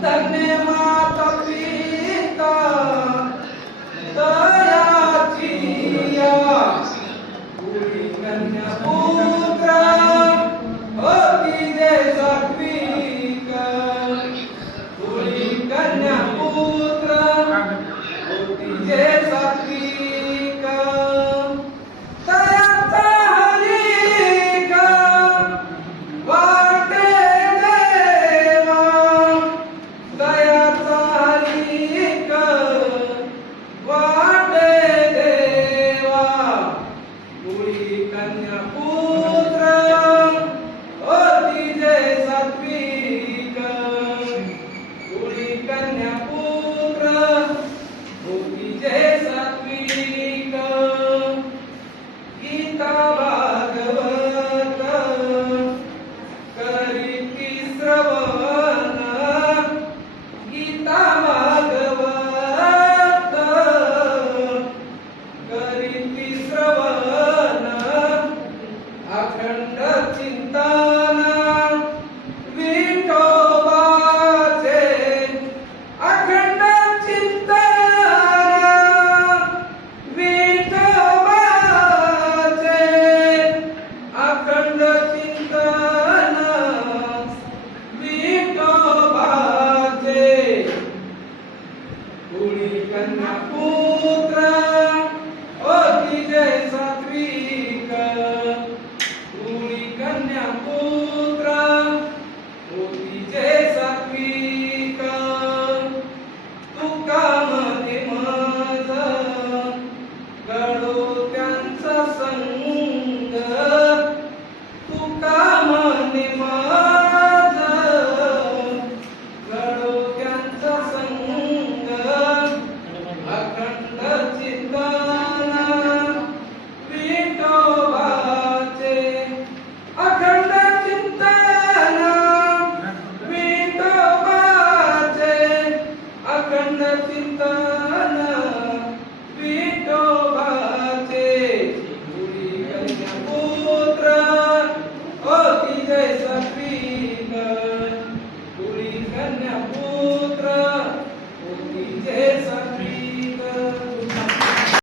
Tá também. Viva. إلا في الباب